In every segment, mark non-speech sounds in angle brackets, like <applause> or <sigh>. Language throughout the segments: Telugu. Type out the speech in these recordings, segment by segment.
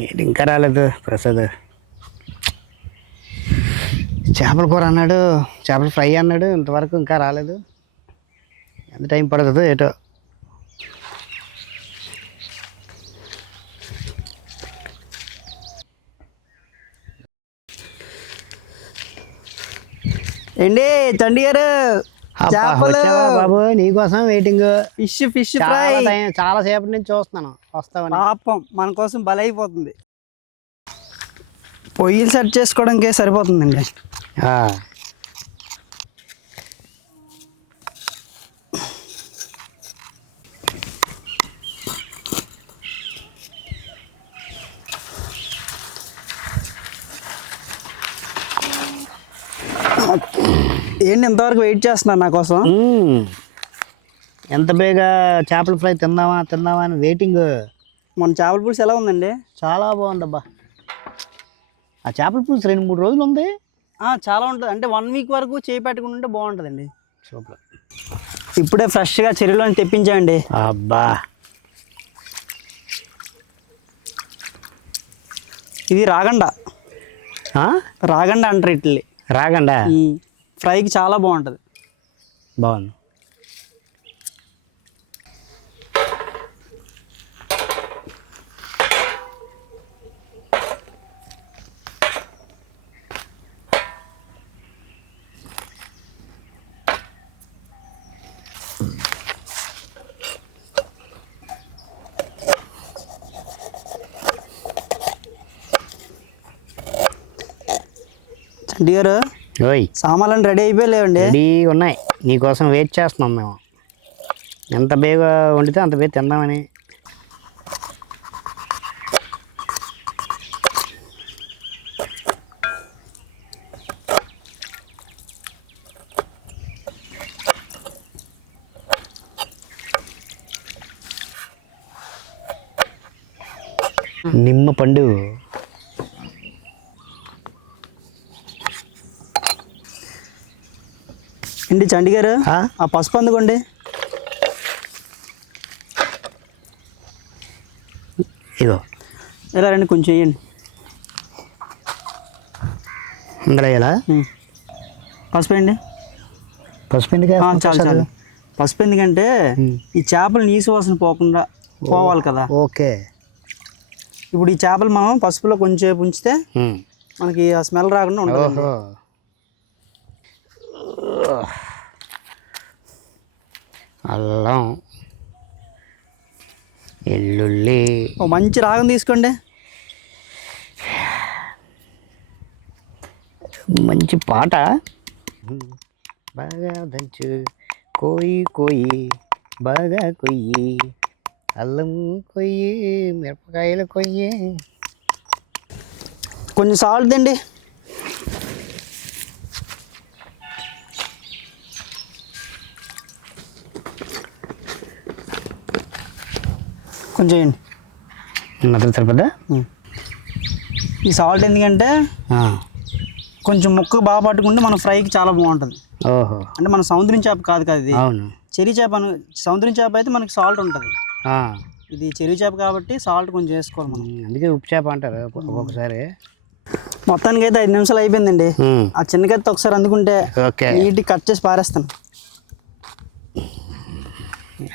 ఏంటి ఇంకా రాలేదు ప్రసాద్. చేపల కూర అన్నాడు చేపల ఫ్రై అన్నాడు ఇంతవరకు ఇంకా రాలేదు. ఎంత టైం పడుతుందో ఏటో. ఏంటి చండి గారు? చేపలు. బాబు? నీకోసం వెయిటింగ్ ఫిష్ ఫిష్ ఫ్రై చాలా సేపటి నుంచి చూస్తున్నాను. వస్తావని. పాపం మన కోసం బలైపోతుంది. పొయ్యిలు సెట్ చేసుకోవడానికే సరిపోతుందండి. ఏంటి ఇంతవరకు వెయిట్ చేస్తున్నారు నా కోసం. ఎంత బేగా చేపల ఫ్రై తిందామా తిందామా అని వెయిటింగ్ మన చేపల పులుసు ఎలా ఉందండి? చాలా బాగుందబ్బా. ఆ చేపల పులుసు రెండు మూడు రోజులు ఉంది. చాలా ఉంటుంది. అంటే వన్ వీక్ వరకు చేయి పెట్టుకుని ఉంటే బాగుంటుందండి. సూపర్. ఇప్పుడే ఫ్రెష్గా చెరువులో తెప్పించామండి. అబ్బా. ఇది రాగండ? రాగండ అంటారు ఇట్లీ. రాగండా? ఫ్రైకి చాలా బాగుంటుంది. బాగుంది. గారు ఓయ్. సామాన్లు రెడీ అయిపోయలేవండి రెడీ ఉన్నాయి. నీకోసం వెయిట్ చేస్తున్నాం మేము. ఎంత బేగా వండితే అంత బేగా తిందామని. నిమ్మ పండు. చంటి గారు. ఆ? పసుపు అందుకోండి. ఇదో ఇలా రండి కొంచెం వేయండి. ఇందులో ఇలా. పసుపు వేయండి. పసుపు చాలు చాలు? పసుపు ఎందుకంటే. ఈ చేపలు నీసు వాసన పోకుండా పోవాలి కదా. ఓకే. ఇప్పుడు ఈ చేపలు మనం పసుపులో కొంచెంసేపు ఉంచితే. మనకి ఆ స్మెల్ రాకుండా ఓహో. అల్లం ఎల్లుల్లి. ఓ మంచి రాగం తీసుకోండి. మంచి పాట. బాగా దంచు కోయి కోయి బాగా కొయ్యి. అల్లం కొయ్యి మిరపకాయలు కొయ్యి. కొంచెం సాల్ట్ దండి. కొంచెం వేయండి నద్ర సరిపదా ఉమ్. ఈ సాల్ట్ ఎందుకంటే కొంచెం ముక్క బాగా పట్టుకుంటే మన ఫ్రైకి చాలా బాగుంటుంది. ఓహో. అంటే మన సముద్రం చేప కాదు కదా ఇది. అవును. చెరి చేప అను సముద్రం చేప అయితే మనకి సాల్ట్ ఉంటుంది. ఇది చెరి చేప కాబట్టి సాల్ట్ కొంచెం వేసుకోవాలి మనం. అందుకే ఉప్పు చేప అంటారు ఒక్కొక్కసారి. మొత్తానికి అయితే ఐదు నిమిషాలు అయిపోయిందండి. ఆ చిన్న కత్తి ఒకసారి అందుకుంటే ఓకే. నీట్గా కట్ చేసి పారేస్తాను.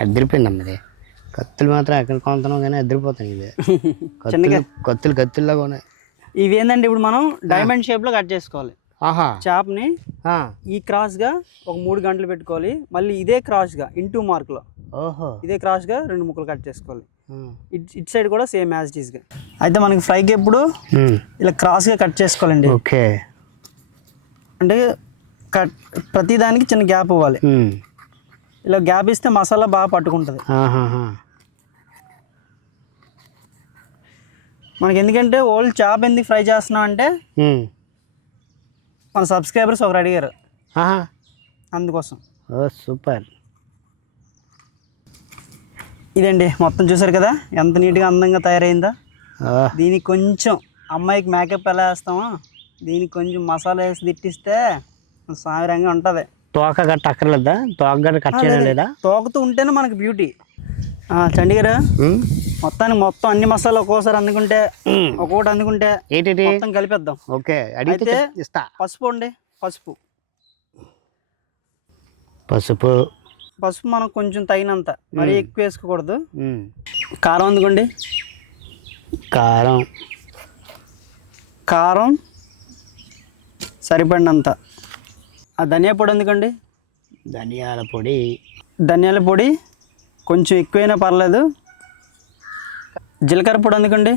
అదిరిపోయింది ఇది. కత్తులు మాత్రం ఎక్కడ కొంతనం కానీ అదిరిపోతాయి ఇది <laughs> కత్తులు కత్తులు కత్తుల్లాగా ఉన్నాయి. ఇవి ఏంటంటే ఇప్పుడు మనం డైమండ్ షేప్లో కట్ చేసుకోవాలి. ఆహా. చేపని. ఈ క్రాస్గా ఒక మూడు గంటలు పెట్టుకోవాలి. మళ్ళీ ఇదే క్రాస్గా ఇంటూ మార్క్లో ఓహో. ఇదే క్రాస్గా రెండు ముక్కలు కట్ చేసుకోవాలి. ఇట్ సైడ్ కూడా సేమ్ యాజ్ ఇట్ ఈస్గా అయితే మనకి ఫ్రైకి ఎప్పుడు. ఇలా క్రాస్గా కట్ చేసుకోవాలండి. ఓకే. అంటే కట్ ప్రతి దానికి చిన్న గ్యాప్ ఇవ్వాలి. ఇలా గ్యాప్ ఇస్తే మసాలా బాగా పట్టుకుంటుంది. మనకి ఎందుకంటే ఓల్డ్ చేప ఎందుకు ఫ్రై చేస్తున్నాం అంటే. మన సబ్స్క్రైబర్స్ ఒకరు అడిగారు. అందుకోసం. సూపర్. ఇదండి మొత్తం చూసారు కదా? ఎంత నీట్గా అందంగా తయారైందా. దీనికి కొంచెం అమ్మాయికి మేకప్ ఎలా వేస్తామో దీనికి కొంచెం మసాలా వేసి తిట్టిస్తే సామిరంగా ఉంటుంది. తోక గట్ట అక్కర్లేదా? తోక గట్ట కట్ చేయడం లేదా తోకుతూ ఉంటేనే మనకి బ్యూటీ చండీ గారు ఉమ్. మొత్తానికి మొత్తం అన్ని మసాలా ఒక్కోసారి అందుకుంటే. ఒక్కొక్కటి అందుకుంటే ఏంటి మొత్తం కలిపేద్దాం. ఓకే అడిగితే ఇస్తా. పసుపు అండి పసుపు. పసుపు. పసుపు మనం కొంచెం తగినంత మరీ ఎక్కువ వేసుకోకూడదు. కారం అందుకోండి. కారం. కారం సరిపడినంత. ఆ ధనియా పొడి ఎందుకండి? ధనియాల పొడి. ధనియాల పొడి కొంచెం ఎక్కువైనా పర్లేదు. జీలకర్ర పొడి ఎందుకండి?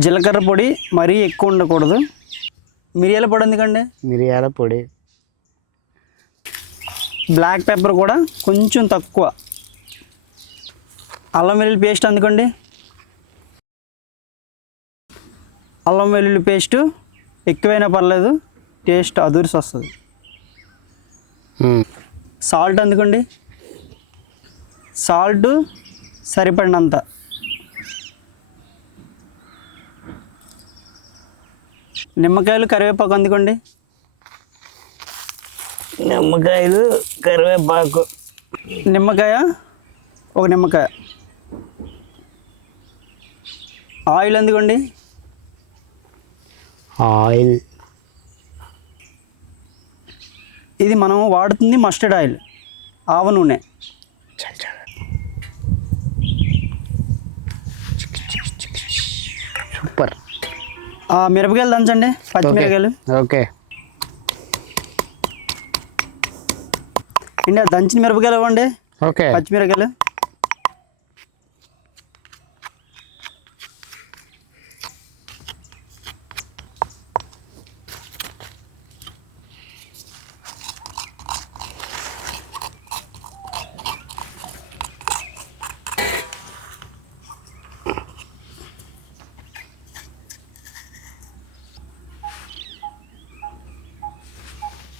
జీలకర్ర పొడి మరీ ఎక్కువ ఉండకూడదు. మిరియాల పొడి ఎందుకండి? మిరియాల పొడి. బ్లాక్ పెప్పర్ కూడా కొంచెం తక్కువ. అల్లం వెల్లుల్లి పేస్ట్ అందుకోండి అల్లం వెల్లుల్లి పేస్ట్ ఎక్కువైనా పర్లేదు టేస్ట్ అదుర్స్ వస్తుంది. సాల్ట్ అందుకోండి సాల్ట్ సరిపడినంత. నిమ్మకాయలు కరివేపాకు అందుకోండి. నిమ్మకాయలు కరివేపాకు. నిమ్మకాయ ఒక నిమ్మకాయ. ఆయిల్ అందుకోండి. ఆయిల్. ఇది మనం వాడుతుంది మస్టర్డ్ ఆయిల్ ఆవ నూనె చల్ చల్ సూపర్ ఆ మిరపకాయలు దంచండి. పచ్చిమిరపకాయలు. ఓకే. ఆ దంచిన మిరపకాయలు ఇవ్వండి. ఓకే. పచ్చిమిరపకాయలు.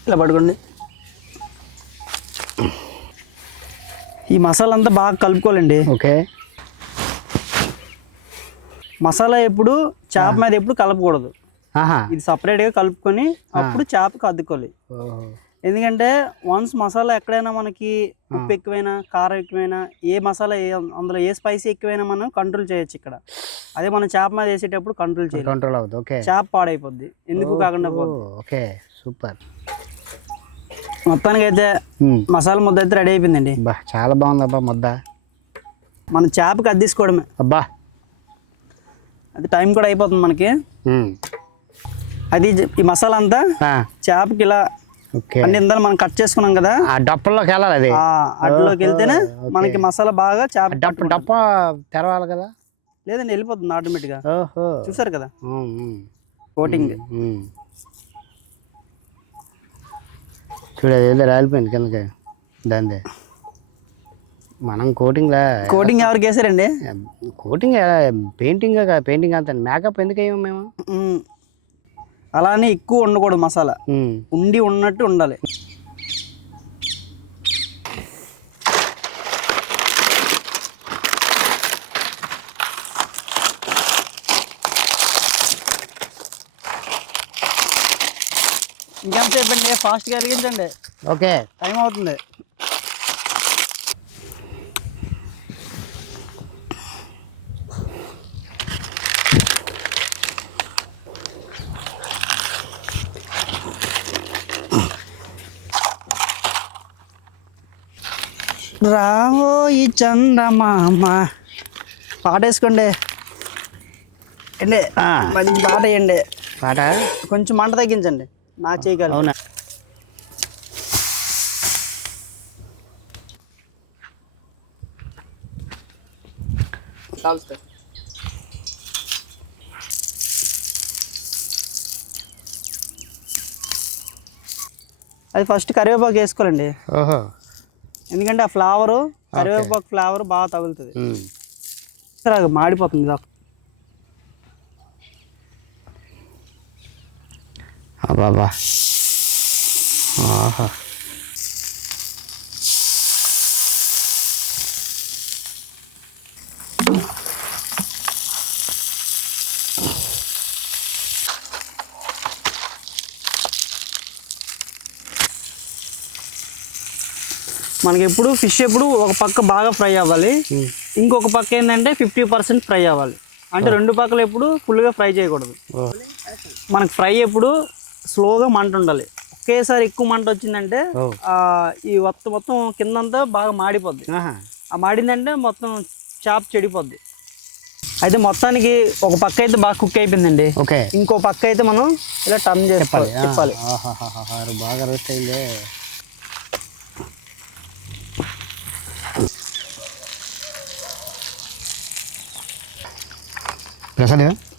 ఇలా పడుకోండి. ఈ మసాలా అంతా బాగా కలుపుకోవాలండి. ఓకే. మసాలా ఎప్పుడు చేప మీద ఎప్పుడు కలపకూడదు. ఇది సపరేట్గా కలుపుకొని అప్పుడు చేపకు అద్దుకోవాలి. ఎందుకంటే వన్స్ మసాలా ఎక్కడైనా మనకి ఉప్పు ఎక్కువైనా కారం ఎక్కువైనా ఏ మసాలా అందులో ఏ స్పైసీ ఎక్కువైనా మనం కంట్రోల్ చేయొచ్చు ఇక్కడ. అదే మనం చేప మీద వేసేటప్పుడు కంట్రోల్ చేయాలి. కంట్రోల్ అవుతుంది ఓకే. చేప పాడైపోద్ది. ఎందుకు కాకుండా పోద్ది? Oh, okay super. మొత్తానికి అయితే. మసాలా ముద్ద అయితే రెడీ అయిపోయిందండి. అబ్బా చాలా బాగుంది అబ్బా ముద్ద. మనం చేపకి అద్దీసుకోవడమే అబ్బా. అది టైం కూడా అయిపోతుంది మనకి. అది ఈ మసాలా అంతా చేపకి ఇలా అన్ని ఇందాక మనం కట్ చేసుకున్నాం కదా. ఆ డప్పల్లోకి వెళ్ళాలి అది. అడ్లోకి వెళ్తేనే. మనకి మసాలా బాగా చేప డప్ప డప్ప తెరవాలి కదా? లేదండి వెళ్ళిపోతుంది ఆటోమేటిక్గా ఓహో. చూసారు కదా. కోటింగ్ మ్మ్. చూడు ఏదో రాలిపోయింది కిందకి. దాందే. మనం కోటింగ్లా కోటింగ్ ఎవరికి వేసారండి? కోటింగ్ పెయింటింగ్ పెయింటింగ్ అంత మేకప్ ఎందుకు అయ్యాము మేము. అలానే ఎక్కువ ఉండకూడదు మసాలా. ఉండి ఉన్నట్టు ఉండాలి. ఇంకెంతసేపు అండి ఫాస్ట్గా వెలిగించండి. ఓకే. టైం అవుతుంది. రావో ఈ చందమామ. పాట వేసుకోండి అండి. మంచి పాట వేయండి. పాట? కొంచెం మంట తగ్గించండి. నా చేయగలరు అవునా అది ఫస్ట్ కరివేపాకు వేసుకోవాలండి. ఎందుకంటే ఆ ఫ్లేవరు కరివేపాకు ఫ్లేవర్ బాగా తగులుతుంది. మ్మ్. సరే అది మాడిపోతుంది అబ్బాబా ఆహా. మనకి ఎప్పుడు ఫిష్ ఎప్పుడు ఒక పక్క బాగా ఫ్రై అవ్వాలి. ఇంకొక పక్క ఏంటంటే ఫిఫ్టీ పర్సెంట్ ఫ్రై అవ్వాలి. అంటే రెండు పక్కలు ఎప్పుడు ఫుల్గా ఫ్రై చేయకూడదు. మనకు ఫ్రై ఎప్పుడు స్లోగా మంట ఉండాలి. ఒకేసారి ఎక్కువ మంట వచ్చిందంటే ఈ మొత్తం మొత్తం కిందంతా బాగా మాడిపోద్ది. ఆ మాడిందంటే మొత్తం చేప చెడిపోద్ది. అయితే మొత్తానికి ఒక పక్క అయితే బాగా కుక్ అయిపోయిందండి. ఓకే. ఇంకో పక్క అయితే మనం ఇలా టర్న్ చేసుకోవాలి చెప్పాలి. బాగా రోస్ట్ అయిందే.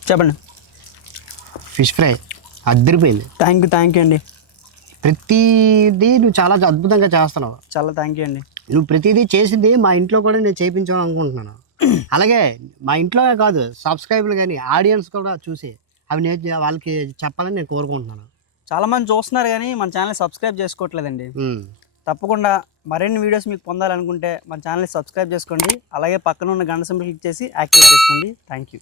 చెప్పండి. Fish fry. అద్దరిపోయింది థ్యాంక్ యూ థ్యాంక్ యూ అండి. ప్రతిదీ నువ్వు చాలా అద్భుతంగా చేస్తున్నావు. చాలా థ్యాంక్ యూ అండి. నువ్వు ప్రతిదీ చేసింది మా ఇంట్లో కూడా నేను చేయించాలని అనుకుంటున్నాను. అలాగే మా ఇంట్లో కాదు సబ్స్క్రైబర్లు కానీ ఆడియన్స్ కూడా చూసి అవి నేను వాళ్ళకి చెప్పాలని నేను కోరుకుంటున్నాను. చాలా మంది చూస్తున్నారు కానీ మన ఛానల్ సబ్స్క్రైబ్ చేసుకోవట్లేదండి. తప్పకుండా మరిన్ని వీడియోస్ మీకు పొందాలనుకుంటే మన ఛానల్ సబ్స్క్రైబ్ చేసుకోండి. అలాగే పక్కన ఉన్న గంట సింబల్ క్లిక్ చేసి యాక్టివేట్ చేసుకోండి. Thank you